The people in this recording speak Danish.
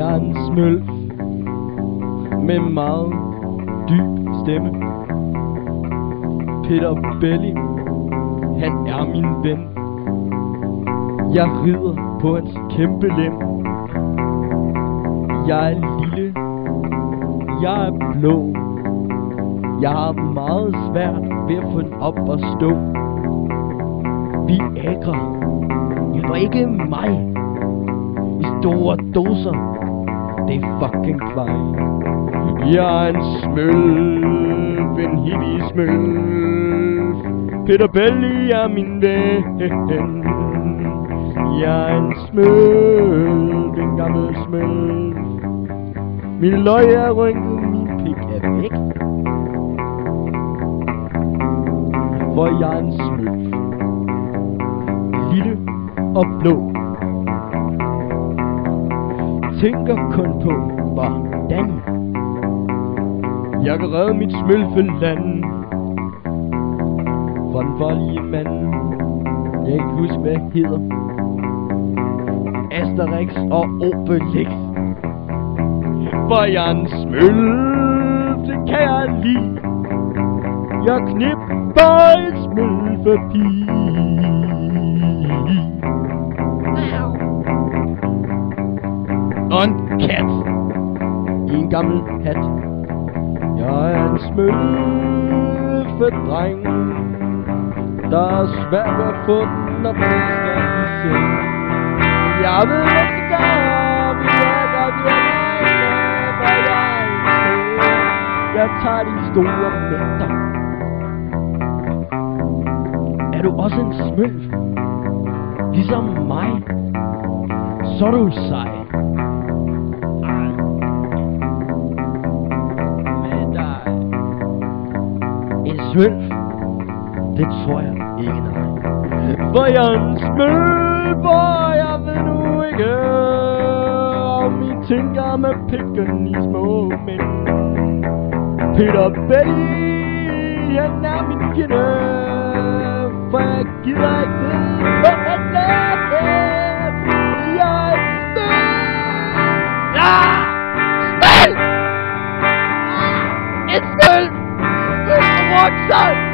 Jeg er en smølf med meget dyb stemme. Peter Belli, han er min ven. Jeg rider på hans kæmpe lem. Jeg er lille, jeg er blå. Jeg har meget svært ved at få den op og stå. Vi ægger, hjælper ikke mig. I store doser, det er fucking kvej. Jeg er en smølf, en hippie smølf. Peter Belli er min ven. Jeg er en smølf, en gammel smølf. Min løg er rynket, min pik er væk. For jeg er en smølf, lille og blå. Tænker kun på, hvordan jeg kan redde mit smølfeland. For den voldelige mand, jeg ikke huske hvad hedder, Asterix og Obelix. For jeg er en smølf, det kan jeg lide. Jeg knipper en smølfepige. Og en kat i en gammel hat. Jeg er en smølfedreng, der er svært at få den, når man skal i seng. Jeg ved, hvad jeg skal gøre, hvis jeg gør det alene, for jeg er en smølf. Jeg tager de store mængder. Er du også en smølf? Ligesom mig? Så er du sej. Smølf? Det tror jeg ikke, nej. For jeg er en smølf, og jeg ved nu ikke, om I tænker med pikken i små mænd. Peter Belli, han er min fjende, for jeg gider ikke vide på han er. Jeg er en smølf! Ah! Smølf! En smølf! Smølf!